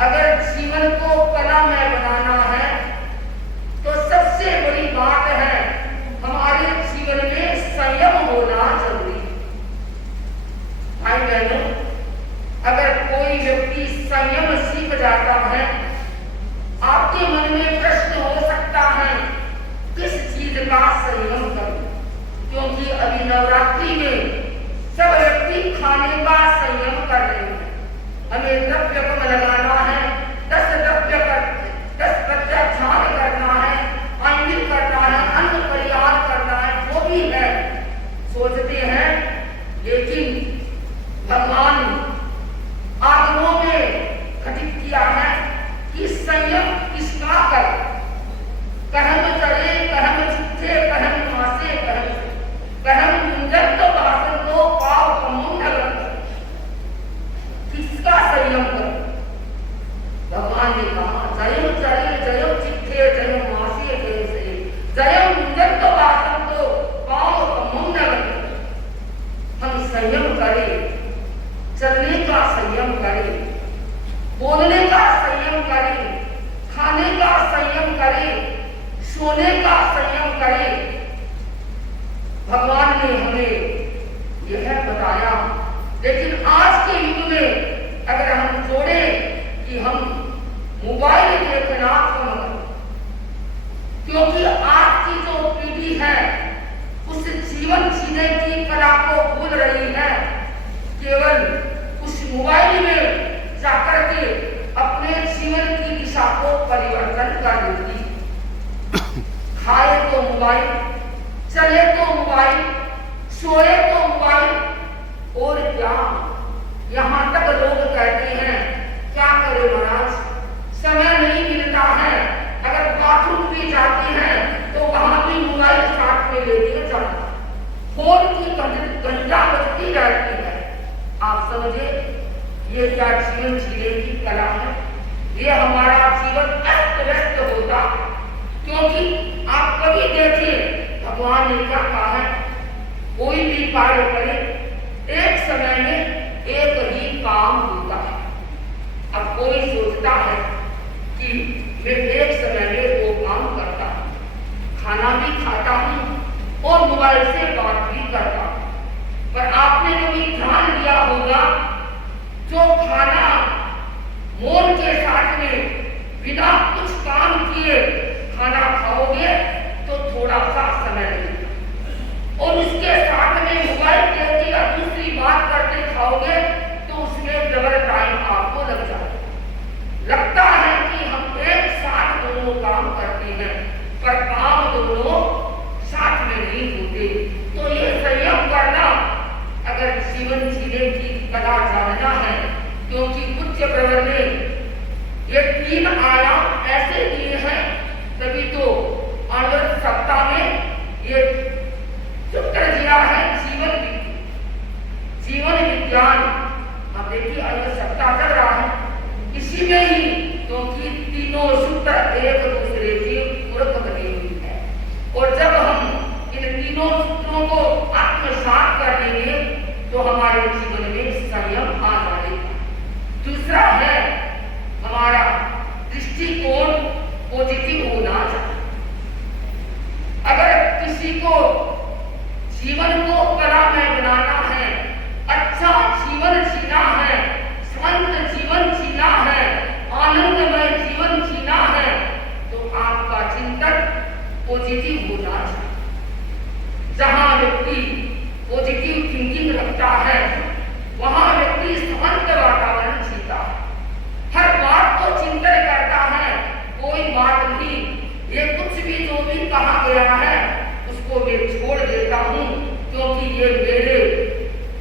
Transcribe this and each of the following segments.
अगर जीवन को कलामय बनाना है नवरात्रि में सब व्यक्ति खाने का संयम कर रहे हैं। हमें द्रव्य को लगाना है, 10 प्रत्याख्यान करना है, आंगिक करना है, अन्न परिहार करना है, जो भी है सोचते हैं। लेकिन भगवान आगमों में घटित किया है कि संयम किसका कर, कहम चले कहम चिट्ठे कहम मासे कहम मुंजन तो भाषण को पाव कमुंडल, किसका संयम कर? भगवान ने कहा जयम चले जयम चिट्ठे जयम मासे जयम मुंजन तो भाषण को पाव कमुंडल। हम संयम करें, चलने का संयम करें, बोलने का संयम करें, खाने का संयम करें, सोने का संयम करें। भगवान ने हमें यह बताया। लेकिन आज के युग में अगर हम जोड़े कि हम मोबाइल देखना कम करें, क्योंकि आज की जो पीढ़ी है उस जीवन जीने की कला को भूल रही है। केवल उस मोबाइल में जाकर के अपने जीवन की दिशा को परिवर्तन कर देती। खाए तो मोबाइल, चले तो मोबाइल, सोए तो मोबाइल, और क्या यहाँ तक लोग कहते हैं क्या करे महाराज, समय नहीं मिलता है। अगर बाथरूम भी जाते हैं तो वहां भी मोबाइल साथ में लेके जाना, फोन की घंटा बजती रहती है। आप समझे ये क्या जीवन जीने की कला है? ये हमारा जीवन अस्त व्यस्त होता। क्योंकि आप कभी देखिए भगवान ने क्या कहा है, कोई भी कार्य करे एक समय में एक ही काम होता है। अब कोई सोचता है कि मैं एक समय में 2 काम करता हूँ, खाना भी खाता हूँ और मोबाइल से बात भी करता हूँ। पर आपने कभी ध्यान दिया होगा, जो खाना मौन के साथ में बिना कुछ काम किए खाना खाओगे तो थोड़ा सा समय लगेगा, और उसके साथ में मोबाइल देखते या दूसरी बात करते खाओगे तो उसमें डबल टाइम आपको लग जाएगा। लगता है कि हम एक साथ दोनों काम करते हैं, पर काम दोनों साथ में नहीं होते। तो ये संयम करना अगर जीवन जीने की कला जानना है, क्योंकि उच्च प्रवर ने ये 3 आयाम ऐसे दिए हैं, तभी तो अनंत सप्ताह में ये सूत्र दिया है जीवन विज्ञान। अब देखिए अनंत सप्ताह चल रहा है इसी में ही, क्योंकि तीनों सूत्र एक दूसरे की पूरक बनी हुई है। और जब हम इन तीनों सूत्रों को आत्मसात कर लेंगे तो हमारे जीवन में संयम आ जाएगा। दूसरा है हमारा दृष्टिकोण पॉजिटिव होना चाहिए। अगर किसी को जीवन को कलामय बनाना है, अच्छा जीवन जीना है, शांत जीवन जीना है, आनंदमय जीवन जीना है, तो आपका चिंतन पॉजिटिव होना चाहिए। जहां व्यक्ति पॉजिटिव थिंकिंग रखता है वहां व्यक्ति शांत वातावरण जीता है, हर बात को चिंतन करता है। कोई बात नहीं, ये कुछ भी जो भी कहा गया है उसको मैं छोड़ देता हूँ, क्योंकि ये मेरे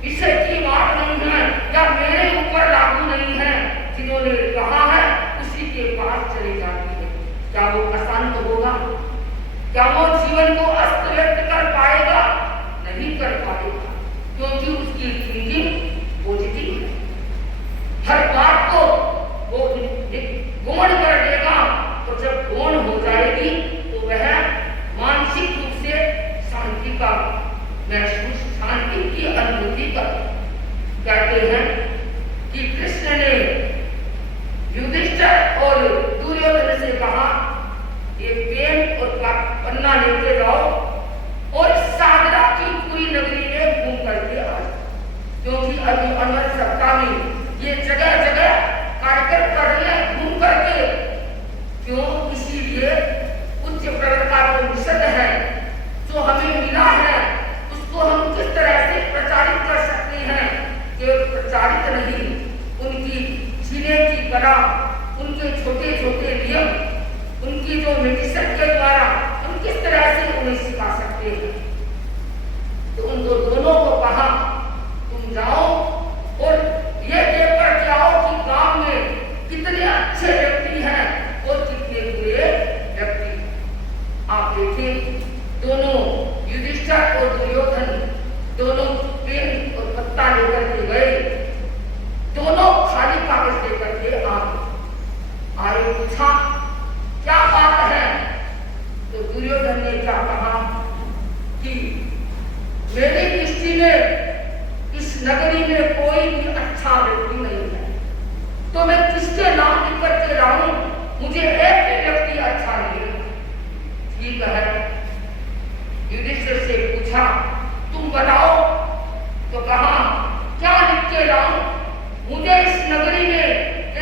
विषय की बात नहीं है या मेरे ऊपर लागू नहीं है। जिन्होंने कहा है उसी के पास चली जाती है। क्या वो अशांत होगा? क्या वो जीवन को अस्त व्यक्त कर पाएगा? नहीं कर पाएगा, क्योंकि उसकी थिंकिंग पॉजिटिव है। हर बात को वो गौण कर देगा, तो जब गौण हो जाएगी तो वह मानसिक रूप से शांति का महसूस, शांति की अनुभूति कर। कहते हैं कि कृष्ण ने युधिष्ठिर और दुर्योधन से कहा, ये पेन और पन्ना लेके जाओ और सागरा की पूरी नगरी में घूम करके आ, क्योंकि अभी अनंत सप्ताह में ये जगह जगह कार्यक्रम कर रहे हैं घूम करके। क्यों? इसीलिए उच्च प्रवर का जो मिशन है जो हमें मिला है उसको हम किस आप देखें दोनों युधिष्ठिर और दुर्योधन दोनों पेन और पत्ता लेकर के गए, दोनों खाली कागज लेकर के आए। पूछा क्या बात है? तो दुर्योधन ने क्या कहा कि मेरी दृष्टि में इस नगरी में कोई भी अच्छा व्यक्ति नहीं है, तो मैं किसके नाम लिख करके लाऊं? मुझे एक भी व्यक्ति अच्छा नहीं है। ठीक है, युधिष्ठिर से पूछा तुम बताओ, तो कहा क्या लिख के लाऊं? मुझे इस नगरी में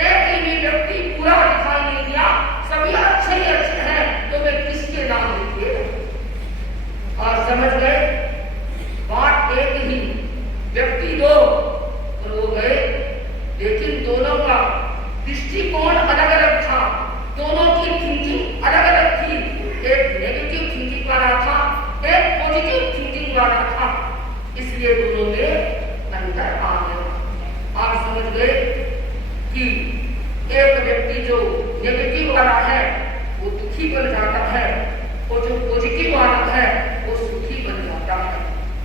एक भी व्यक्ति बुरा दिखाई नहीं दिया, सभी अच्छे ही अच्छे हैं, तो मैं किसके नाम लिखे? और समझ गए बात एक ही, व्यक्ति दो हो गए, लेकिन दोनों का दृष्टिकोण अलग अलग था, दोनों की थिंकिंग अलग अलग थी। एक नेगेटिव थिंकिंग वाला था, एक पॉजिटिव थिंकिंग वाला था, इसलिए दोनों में अंतर आ गया। आप समझ गए कि एक व्यक्ति जो नेगेटिव वाला है वो दुखी बन जाता है, और जो पॉजिटिव वाला है वो सुखी बन जाता है,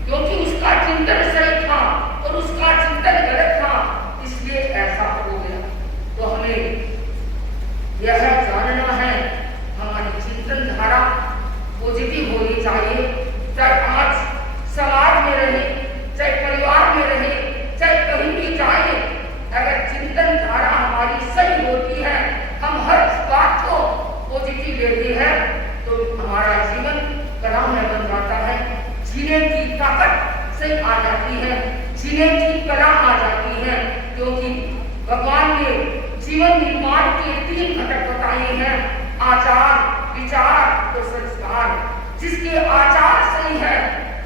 क्योंकि उसका चिंतन सही था और उसका चिंतन गलत था, इसलिए ऐसा हो गया। तो हमें यह जानना है हमारी चिंतन धारा पॉजिटिव होनी चाहिए, चाहे आज समाज में रहे, चाहे परिवार में रहे, चाहे कहीं भी जाए, अगर चिंतन धारा हमारी सही होती है, हम हर बात को पॉजिटिव लेते हैं, तो हमारा जीवन कलामय बन जाता है, जीने की ताकत सही आ जाती है, जीने की कला आ जाती है, क्योंकि भगवान ने जीवन निर्माण के 3 घटक बताए हैं, आचार, विचार और संस्कार। जिसके आचार सही है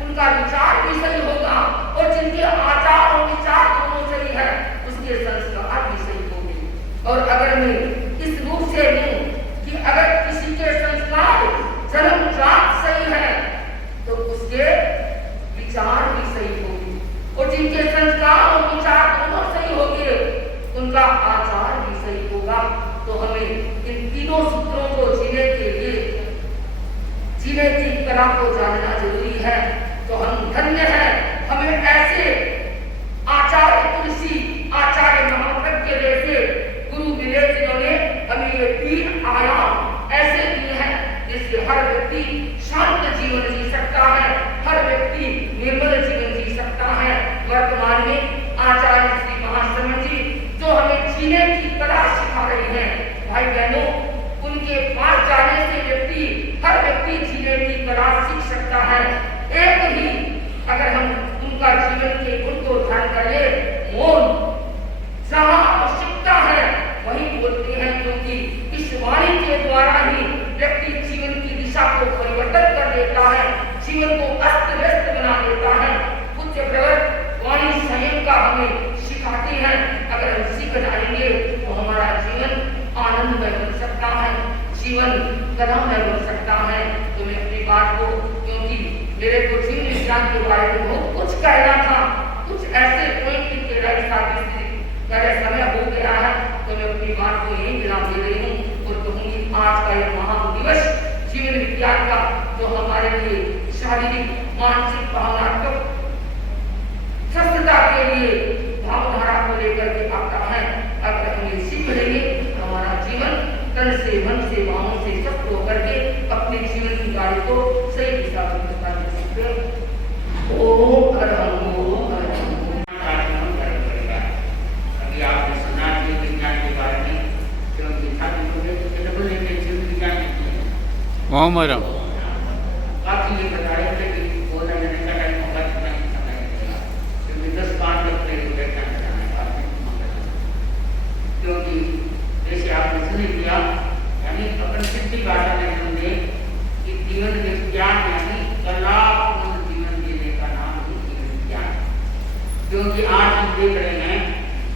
उनका विचार भी सही होगा, और जिनके आचार और विचार दोनों सही है उसके संस्कार भी सही होंगे। और अगर मैं इस रूप से लूं कि अगर किसी के संस्कार जन्मजात सही है तो उसके विचार भी सही होंगे, और जिनके संस्कार और विचार दोनों सही होंगे उनका आचार भी सही होगा। तो हमें इन तीनों सूत्रों को जीने के लिए, जीने की कला को जानना जरूरी है। तो हम धन्य हैं, हमें ऐसे आचार्य तुलसी, आचार्य महाप्रज्ञ जैसे गुरु मिले जिन्होंने हमें ये 3 आयाम ऐसे दिए हैं जिससे हर व्यक्ति शांत जीवन जी सकता है, हर व्यक्ति निर्मल जीवन जी सकता है। वर्तमान में आचार्य श्री महाश्रमण जी जो हमें जीने की कला सिखा रहे हैं, भाई बहनों, उनके पास जाने से हर व्यक्ति जीने की कला सीख सकता है। एक ही अगर हम उनका जीवन के गुण को ध्यान करें, मौन जहां आवश्यकता है वही बोलते हैं, क्योंकि इस वाणी के द्वारा ही व्यक्ति जीवन की दिशा को परिवर्तन कर देता है, जीवन को अस्त व्यस्त बना देता है। उच्च प्रगत वाणी संयम का हमें सिखाती है, अगर हम सीख जाएंगे तो हमारा जीवन आनंदमय बन सकता है, जीवन कलामय बन सकता है। तो मैं अपनी बात को, क्योंकि मेरे को जीवन विज्ञान के बारे में बहुत कुछ कहना था, कुछ ऐसे पॉइंट की तेरा समय हो गया है, तो मैं अपनी बात को यही विराम दे रही हूँ और कहूँगी आज का यह महान दिवस जीवन विज्ञान का, जो हमारे लिए शारीरिक, मानसिक, भावनात्मक स्वस्थता के लिए भावधारा को लेकर के आता है। अगर हम ये सीख लेंगे तो हमारा जीवन तन से, मन से, भावों से सब होकर के अपने जीवन की गाड़ी को सही दिशा में बता सकते हैं। ओम अरहम अभी आपने सुना जीवन विज्ञान के बारे में, क्योंकि ओम अरहम काफी ये बता रहे थे कि बोलने देने का टाइम होगा, कितना ही समय लगेगा, क्योंकि 10-5 लोग नहीं बैठना है, क्योंकि जैसे आपने सुन लिया, यानी अपन सिद्धि भाषा में समझे कि जीवन विज्ञान यानी कलापूर्ण जीवन जीने का नाम ही जीवन विज्ञान। क्योंकि आज हम देख रहे हैं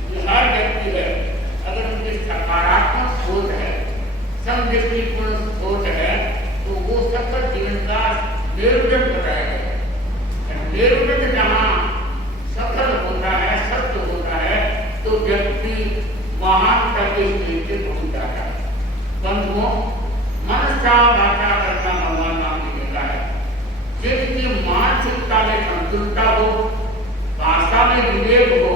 कि हर व्यक्ति है, अगर उनकी सकारात्मक सोच है, समदृष्टिपूर्ण सोच है, तो वो सफल जीवन का मेरुदंड बताया गया है। मेरुदंड जहाँ सफल होता है, सत्य होता है, तो व्यक्ति महान तक स्थिति से पहुंच जाता है। बंधुओं, मनसा वाचा कर्म भगवान में विवेक हो,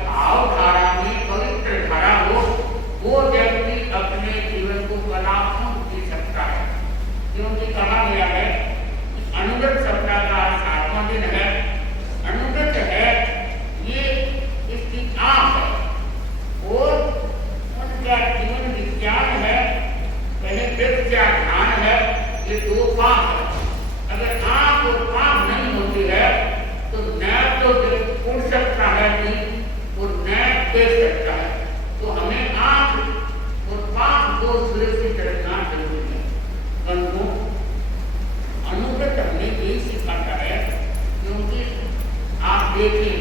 भाव धारा में पवित्र धारा हो, वो व्यक्ति अपने जीवन को कलात्मक जी सकता है। क्योंकि कहा गया है अनुव्रत सप्ताह का 7वां दिन है। अनुव्रत है ये इसकी आंख है और उनका जीवन विज्ञान है। पहले वृत्त क्या ध्यान है, ये 2 पांख है। अगर आंख और पांख नहीं होती है तो न तो उड़ सकता है नहीं और न देख सकता है। तो हमें आंख और पांख को सुरक्षित रखना जरूरी है। परंतु अनुव्रत हमें यही सिखाता है, क्योंकि आप देखें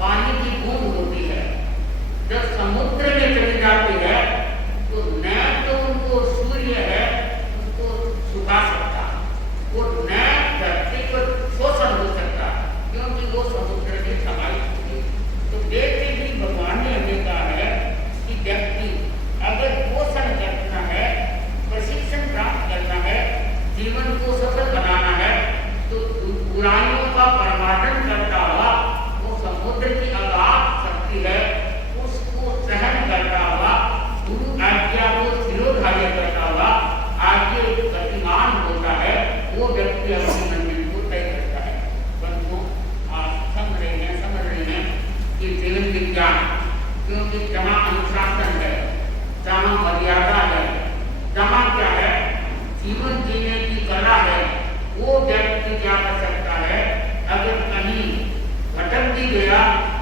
पानी की बूंद होती है, जब समुद्र में चली जाती है तो न तो उनको सूर्य है उसको सुखा सकता और न धरती पर शोषण हो सकता, क्योंकि वो समुद्र की समाई होगी। तो देखते ही भगवान ने हमें कहा है कि व्यक्ति अगर पोषण करना है, प्रशिक्षण प्राप्त करना है, जीवन को सफल बनाना है, तो बुराइयों का परमार्जन करता हुआ वो समुद्र की अगाध शक्ति है उसको सहन करता हुआ, गुरु आज्ञा को शिरोधार्य करता हुआ आगे गतिमान होता है, वो व्यक्ति अपनी मंजिल को तय करता है। परंतु आप समझ रहे हैं कि जीवन विज्ञान, क्योंकि जहाँ अनुशासन है, जहाँ मर्यादा है, जहाँ क्या है जीवन जीने की कला है, वो व्यक्ति क्या कर सकता है। अगर कहीं भटक भी गया,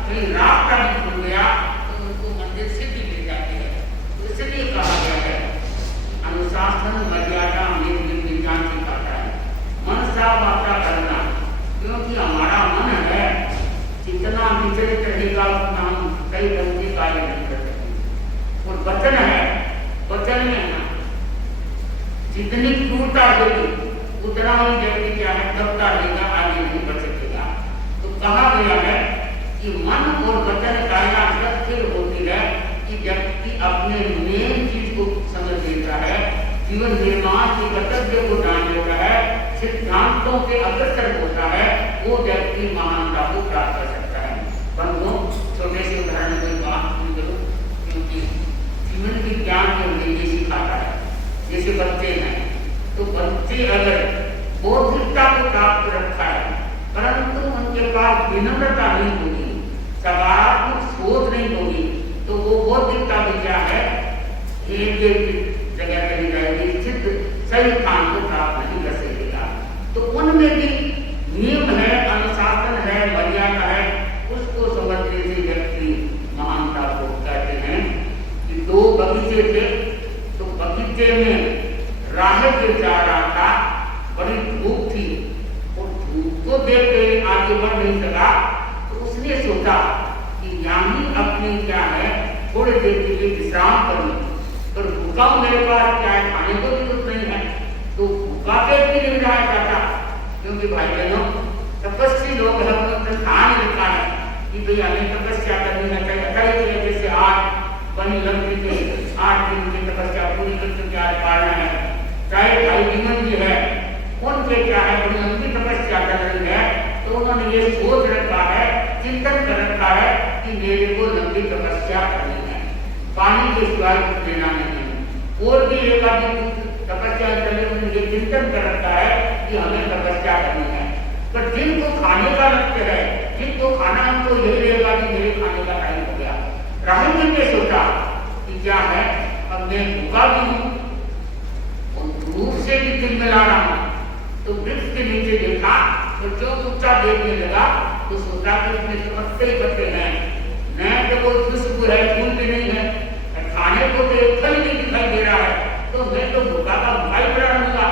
कहीं रास्ता भी भूल गया तो उनको मंदिर सिद्धि मिल जाती है। तो इसलिए कहा गया है अनुशासन मर्यादा हमें जीवन विज्ञान सिखाता है। मन सा वाचा करना, क्योंकि हमारा मन है जितना विचलित रहेगा उतना हम कई गंदे कार्य नहीं कर सकते। और वचन है, वचन में ना जितनी क्रूरता देगी उतना ही व्यक्ति क्या है दबता रहेगा, आगे नहीं बढ़ सकेगा। तो कहा गया है कि मन और वचन कार्य स्थिर होती है कि व्यक्ति अपने मेन चीज को समझ लेता है, जीवन निर्माण के कर्तव्य को जान लेता है, सिद्धांतों के अग्रसर होता है, वो व्यक्ति महानता को प्राप्त कर सकता है। बंधुओं, छोटे से उदाहरण कोई बात नहीं करो, क्योंकि जीवन विज्ञान के लिए सिखाता है। जैसे बच्चे हैं तो बच्चे अगर बौद्धिकता को प्राप्त रखता है, परंतु उनके पास विनम्रता नहीं होगी, सकारात्मक सोच नहीं होगी, तो वो बौद्धिकता भी क्या है एक जगह चली जाएगी, सिद्ध सही स्थान को प्राप्त नहीं कर सकेगा। तो उनमें भी नियम है, अनुशासन है, मर्यादा है, उसको समझने से व्यक्ति महानता को कहते हैं। कि 2 बगीचे थे, तो बगीचे में राह पे जा रहा था, बड़ी धूप थी और धूप को देख के आगे बढ़ नहीं सका, तो उसने सोचा कि यहाँ अपनी क्या है थोड़ी देर के लिए विश्राम करूं, पर भूखा मेरे पास क्या है, खाने को भी कुछ नहीं है, तो भूखा पेट भी नहीं रहा जाता। क्योंकि भाई बहनों तपस्वी लोग स्थान लिखा है कि भाई हमें तपस्या करनी है, चाहिए जैसे आज बनी लंबी के 8 दिन की तपस्या पूरी कर चुके आज पालना है। चाहे भाई विमन जी है, उनके क्या है बड़ी लंबी तपस्या कर रही है, तो उन्होंने ये सोच रखा है, चिंतन कर रखा है कि मेरे को लंबी तपस्या करनी है, पानी के सिवाय कुछ देना नहीं है। और भी एक आदमी तपस्या करने में ये चिंतन कर रखा है कि हमें तपस्या करनी है। पर जिनको खाने का लक्ष्य है, जिनको खाना हमको यही रहेगा कि मेरे खाने का टाइम हो गया। राहुल जी ने सोचा कि क्या है, अब मैं भूखा भी हूँ और धूप से भी दिल मिला रहा हूँ, तो वृक्ष के नीचे देखा तो जो कुत्ता देखने लगा तो सोचा कि इसमें तो पत्ते ही पत्ते हैं, न तो कोई खुशबू है, फूल भी नहीं है, खाने को तो एक फल नहीं दिखाई दे रहा है, तो मैं तो भूखा का भाई बड़ा रहूंगा।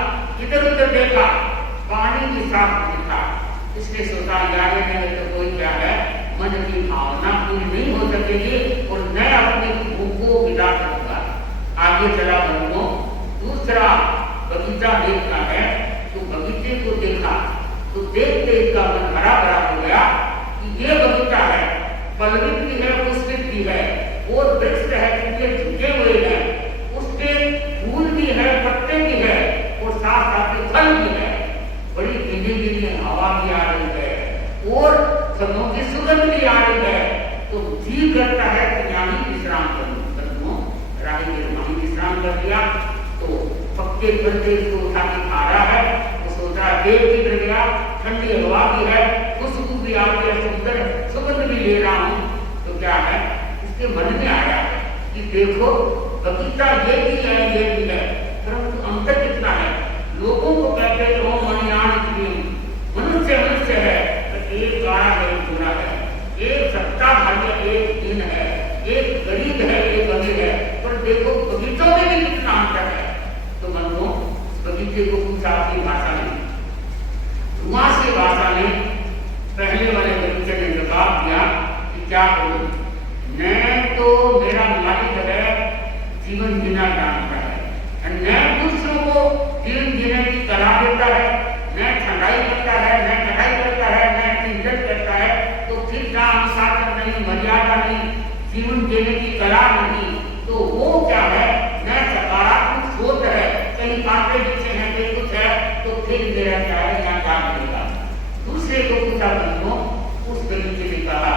इधर उधर देखा, पानी भी साफ नहीं था, इसलिए सोचा यार में तो कोई क्या है मन की भावना पूरी नहीं हो सकेगी और मैं अपने भूख को मिटा करूंगा। आगे चला बंधुओं, दूसरा बगीचा देखना है, तो बगीचे को देखा तो देखते इसका मन हरा भरा हो गया कि ये बगीचा है, पल्लवित भी है, पुष्पित भी है, और वृक्ष है जिनके झुके हुए हैं, उसके फूल भी है, पत्ते भी है और साथ साथ फल भी है, बड़ी धीमी धीमी हवा भी आ रही है और फलों की सुगंध भी आ रही है, तो जी करता है कि यहाँ ही विश्राम करूं। राही वहीं विश्राम कर दिया, तो पक्के बंदे को उठा के खा रहा है। वो सोच रहा है पेट भी भर गया, ठंडी हवा भी है, खुशबू भी आ रही है, सुंदर सुगंध भी ले रहा हूँ। तो क्या है, इसके मन में आया कि देखो बगीचा ये भी है, परंतु अंतर कितना है। लोगों को कहते हो मणियान मनुष्य मनुष्य है, तो एक गाड़ा है, पूरा है, एक सत्ता भाग्य, एक दिन है, एक गरीब है, एक अमीर है, पर देखो बगीचों में भी कितना अंतर है। तो बंधुओं, बगीचे को पूछा अपनी भाषा में, वहां से भाषा में पहले वाले बगीचे ने जवाब दिया कि क्या बोलूं, मैं तो मेरा मालिक है, जीवन जीना जानता है, मैं दूसरों को जीवन जीने की सलाह देता है, मैं ठंडाई करता है, मैं कटाई करता है, मैं इज्जत करता है, तो फिर क्या अनुशासन नहीं, मर्यादा नहीं, जीवन जीने की कला नहीं, तो वो क्या है, मैं सकारात्मक सोच है, कहीं कांटे पीछे हैं, कहीं कुछ है, तो फिर मेरा क्या है, यहाँ क्या मिलेगा। दूसरे को पूछा बंधुओं, उस बगीचे ने कहा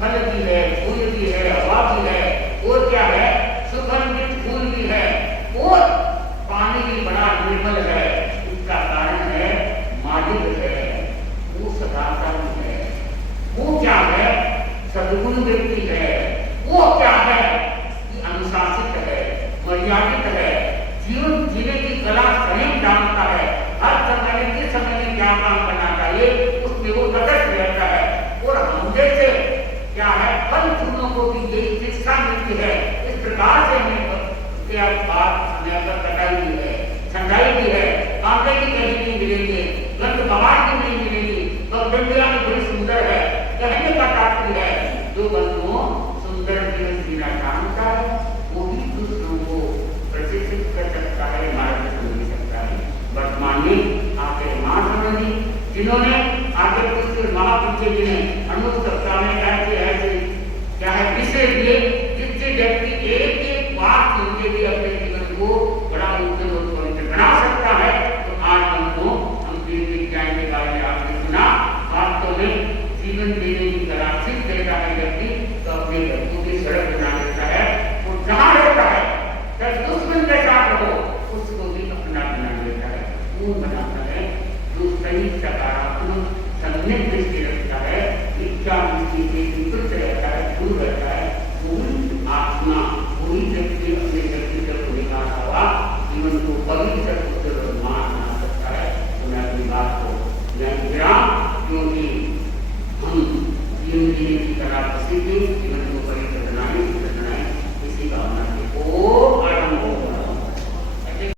फल भी है, फूल भी है, हवा भी है, और क्या है, सुगंधित फूल भी है, और पानी भी बड़ा निर्मल है। इसका कारण है मालिक है, वो सदाता भी है, वो क्या है, सद्गुण व्यक्ति है, वो क्या है, अनुशासित है, मर्यादित है, जीवन जीने की कला स्वयं जानता है, हर समय किस समय में क्या काम करना चाहिए उसमें वो सतर्क रहता है। और हम जैसे क्या है, फल फूलों को भी यही शिक्षा मिलती है। इस प्रकार से हमें समय पर कटाई भी है, ठंडाई भी है, कांटे की कहीं नहीं मिलेंगे, गंध बवार की नहीं मिलेगी, और गंडिया भी बड़ी सुंदर है, कहने का तात्पर्य है जो बंधुओं सुंदर जीवन जीना जानता है, वो भी दूसरों को प्रशिक्षित कर सकता है, मार्गदर्शन दे सकता है। वर्तमान में आगे महात्मा जी जिन्होंने आगे कुछ महापुरुष जी ने अनुभव सप्ताह में ऐसे क्या है विषय दिए, जिससे व्यक्ति एक एक बात सुनके भी अपने जीवन को बड़ा उत्तम बना सकता है। तो आज हमको हम जीवन विज्ञान के बारे में आपने सुना, वास्तव में जीवन जीने की कला सीख देता है व्यक्ति, तो अपने बच्चों की सड़क बना देता है, और जहाँ रहता है जब दुश्मन के साथ रहो उसको भी अपना बना देता है, वो बनाता है जो सही सकारात्मक सम्यक दृष्टि रखता है, इच्छा दृष्टि से विकृत रहता है, दूर रहता है, वही आत्मा वही व्यक्ति अपने व्यक्तित्व को विकास हुआ जीवन को पवित्र बना सकता है। तो मैं अपनी बात को क्योंकि हम जीवन जीने की कला सीखें, जीवन को पवित्र बनाने